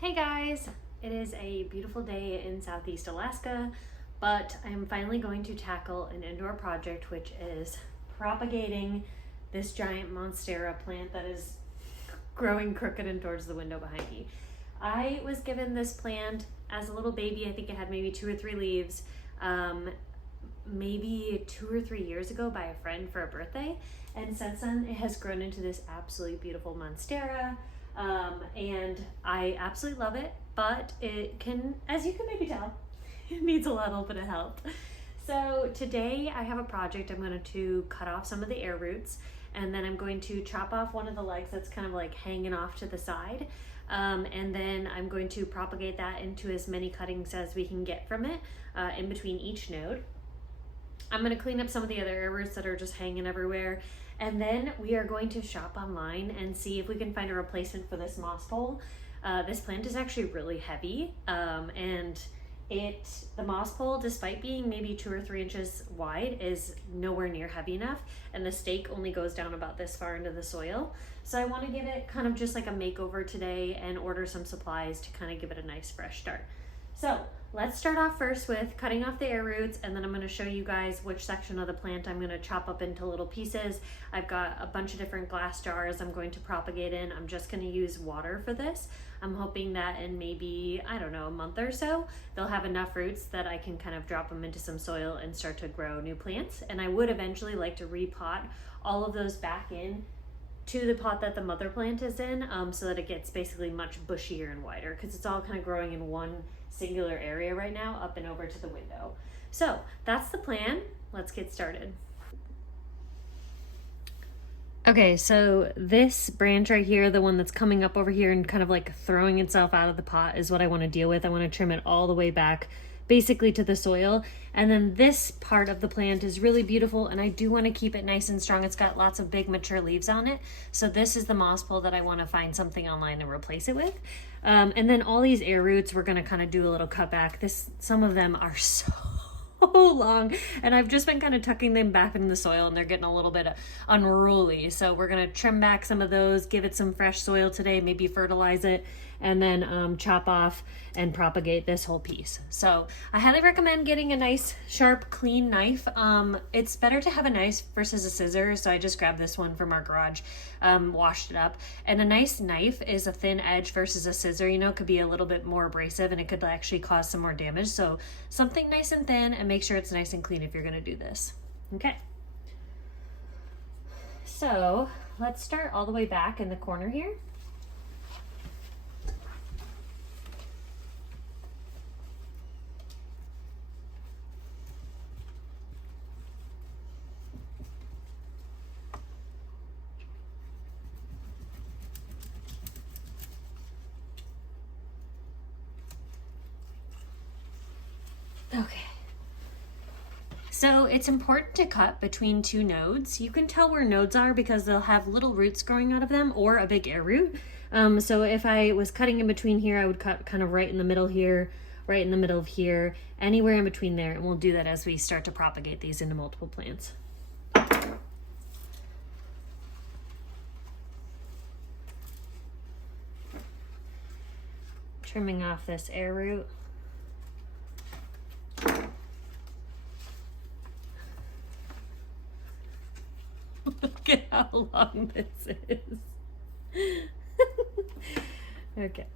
Hey guys, it is a beautiful day in Southeast Alaska, but I'm finally going to tackle an indoor project, which is propagating this giant Monstera plant that is growing crooked and towards the window behind me. I was given this plant as a little baby. I think it had maybe 2 or 3 leaves, maybe 2 or 3 years ago by a friend for a birthday. And since then it has grown into this absolutely beautiful Monstera. And I absolutely love it, but it can, as you can maybe tell, it needs a little bit of help. So today I have a project. I'm going to cut off some of the air roots, and then I'm going to chop off one of the legs that's kind of like hanging off to the side. And then I'm going to propagate that into as many cuttings as we can get from it in between each node. I'm going to clean up some of the other air roots that are just hanging everywhere. And then we are going to shop online and see if we can find a replacement for this moss pole. This plant is actually really heavy, and the moss pole, despite being maybe 2 or 3 inches wide, is nowhere near heavy enough, and the stake only goes down about this far into the soil. So I want to give it kind of just like a makeover today and order some supplies to kind of give it a nice fresh start. So let's start off first with cutting off the air roots, and then I'm going to show you guys which section of the plant I'm going to chop up into little pieces. I've got a bunch of different glass jars I'm going to propagate in. I'm just going to use water for this. I'm hoping that in maybe, I don't know, a month or so, they'll have enough roots that I can kind of drop them into some soil and start to grow new plants. And I would eventually like to repot all of those back in to the pot that the mother plant is in, so that it gets basically much bushier and wider, because it's all kind of growing in one singular area right now, up and over to the window. So that's the plan. Let's get started. Okay, so this branch right here, the one that's coming up over here and kind of like throwing itself out of the pot, is what I want to deal with. I want to trim it all the way back basically to the soil. And then this part of the plant is really beautiful, and I do want to keep it nice and strong. It's got lots of big mature leaves on it. So this is the moss pole that I want to find something online and replace it with. And then all these air roots, we're going to kind of do a little cut back. Some of them are so long, and I've just been kind of tucking them back in the soil, and they're getting a little bit unruly. So we're going to trim back some of those, give it some fresh soil today, maybe fertilize it, and then chop off and propagate this whole piece. So I highly recommend getting a nice sharp clean knife. It's better to have a knife versus a scissor, so I just grabbed this one from our garage, washed it up. And a nice knife is a thin edge versus a scissor. You know, it could be a little bit more abrasive, and it could actually cause some more damage. So something nice and thin, and make sure it's nice and clean if you're going to do this. Okay, so let's start all the way back in the corner here. Okay, so it's important to cut between 2 nodes. You can tell where nodes are because they'll have little roots growing out of them, or a big air root. So if I was cutting in between here, I would cut kind of right in the middle here, right in the middle of here, anywhere in between there, and we'll do that as we start to propagate these into multiple plants. Trimming off this air root. Look at how long this is. Okay.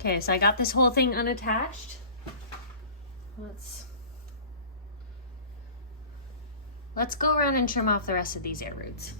Okay, so I got this whole thing unattached. Let's go around and trim off the rest of these air roots.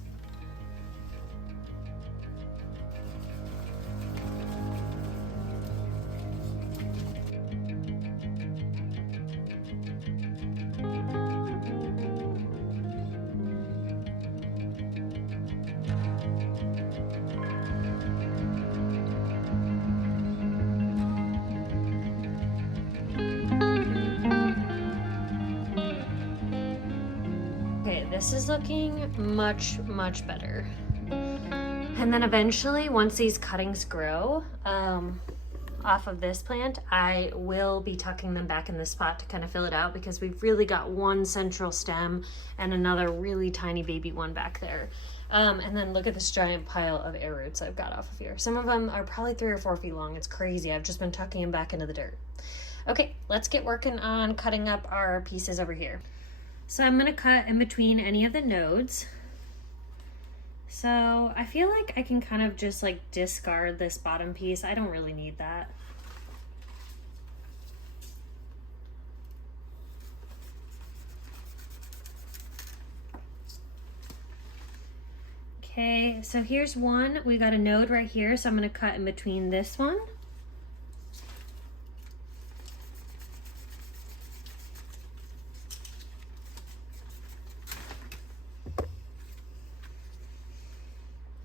This is looking much better. And then eventually, once these cuttings grow off of this plant, I will be tucking them back in this spot to kind of fill it out, because we've really got one central stem and another really tiny baby one back there. And then look at this giant pile of air roots I've got off of here. Some of them are probably 3 or 4 feet long. It's crazy. I've just been tucking them back into the dirt. Okay, let's get working on cutting up our pieces over here. So I'm gonna cut in between any of the nodes. So I feel like I can kind of just like discard this bottom piece. I don't really need that. Okay, so here's one. We got a node right here, so I'm gonna cut in between this one.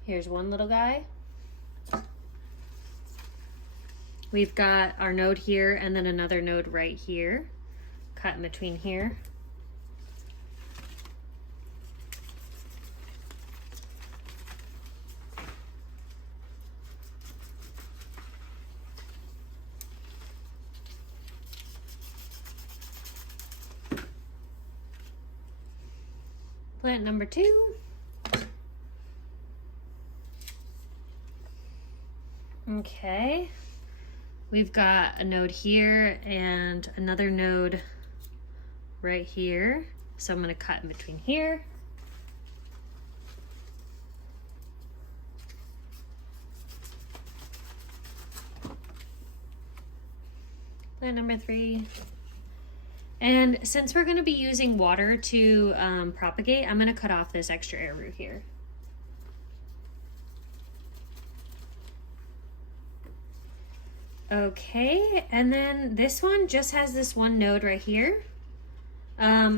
Here's one little guy. We've got our node here and then another node right here. Cut in between here. Plant number 2. Okay, we've got a node here and another node right here. So I'm going to cut in between here. Plant number 3. And since we're going to be using water to propagate, I'm going to cut off this extra air root here. Okay, and then this one just has this one node right here.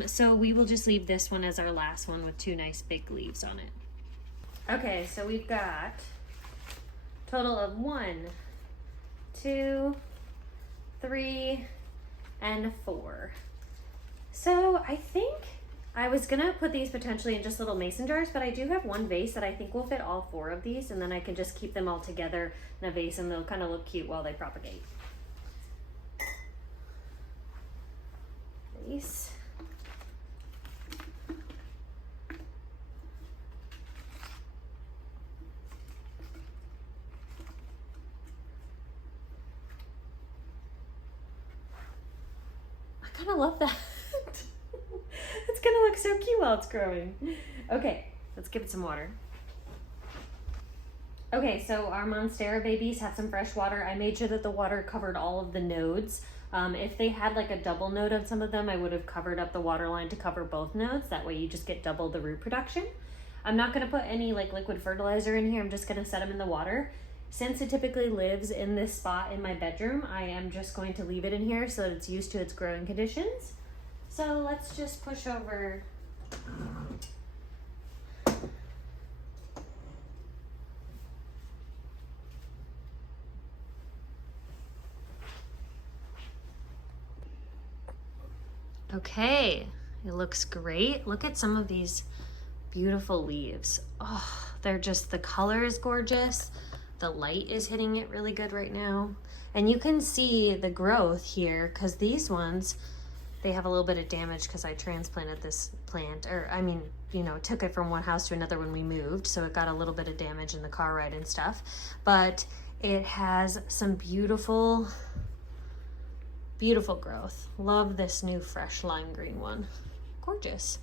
So we will just leave this one as our last one with 2 nice big leaves on it. Okay, so we've got a total of 1, 2, 3, and 4. So I think I was gonna put these potentially in just little mason jars, but I do have one vase that I think will fit all 4 of these, and then I can just keep them all together in a vase and they'll kind of look cute while they propagate. Vase. I kind of love that. It's gonna look so cute while it's growing. Okay, let's give it some water. Okay, so our Monstera babies had some fresh water. I made sure that the water covered all of the nodes. If they had like a double node on some of them, I would have covered up the water line to cover both nodes. That way you just get double the root production. I'm not gonna put any like liquid fertilizer in here. I'm just gonna set them in the water. Since it typically lives in this spot in my bedroom, I am just going to leave it in here so that it's used to its growing conditions. So let's just push over. Okay, it looks great. Look at some of these beautiful leaves. Oh, they're just, the color is gorgeous. The light is hitting it really good right now. And you can see the growth here because these ones, they have a little bit of damage because I transplanted this plant, or I mean, you know, took it from one house to another when we moved, so it got a little bit of damage in the car ride and stuff. But it has some beautiful, beautiful growth. Love this new fresh lime green one. Gorgeous.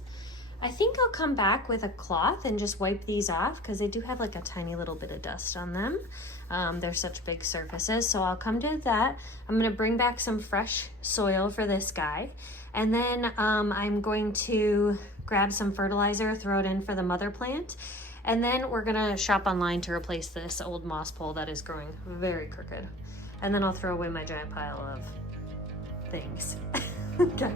I think I'll come back with a cloth and just wipe these off because they do have like a tiny little bit of dust on them. They're such big surfaces, so I'll come to that. I'm gonna bring back some fresh soil for this guy. And then I'm going to grab some fertilizer, throw it in for the mother plant. And then we're gonna shop online to replace this old moss pole that is growing very crooked. And then I'll throw away my giant pile of things. Okay.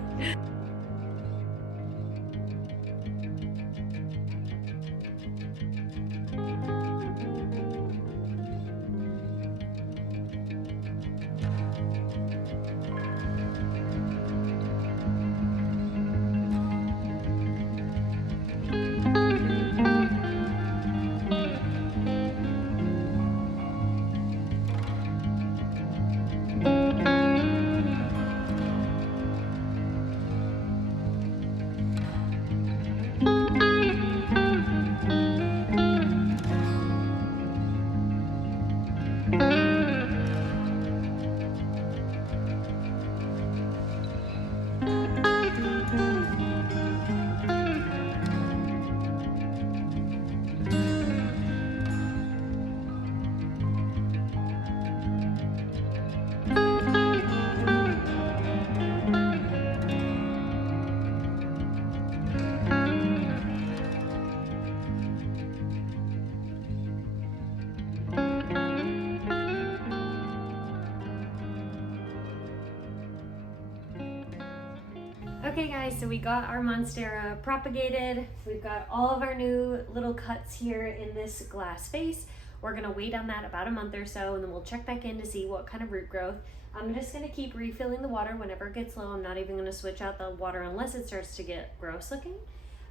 Okay guys, so we got our Monstera propagated. We've got all of our new little cuts here in this glass vase. We're gonna wait on that about a month or so, and then we'll check back in to see what kind of root growth. I'm just gonna keep refilling the water whenever it gets low. I'm not even gonna switch out the water unless it starts to get gross looking.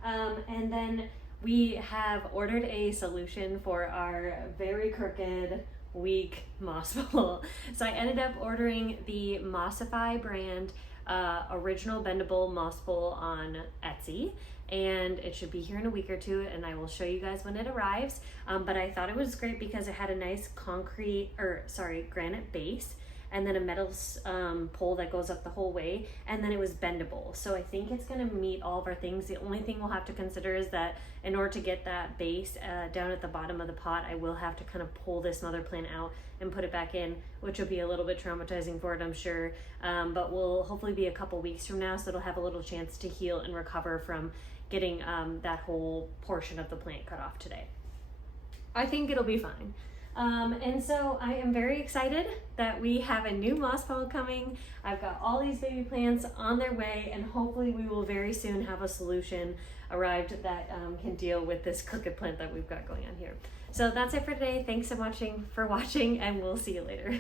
And then we have ordered a solution for our very crooked, weak moss bowl. So I ended up ordering the Mossify brand original bendable moss bowl on Etsy, and it should be here in a week or two, and I will show you guys when it arrives. But I thought it was great because it had a nice granite base, and then a metal pole that goes up the whole way, and then it was bendable. So I think it's gonna meet all of our things. The only thing we'll have to consider is that in order to get that base down at the bottom of the pot, I will have to kind of pull this mother plant out and put it back in, which will be a little bit traumatizing for it, I'm sure. But will hopefully be a couple weeks from now, so it'll have a little chance to heal and recover from getting that whole portion of the plant cut off today. I think it'll be fine. And so I am very excited that we have a new moss bowl coming. I've got all these baby plants on their way, and hopefully we will very soon have a solution arrived that can deal with this crooked plant that we've got going on here. So that's it for today. Thanks so much for watching, and we'll see you later.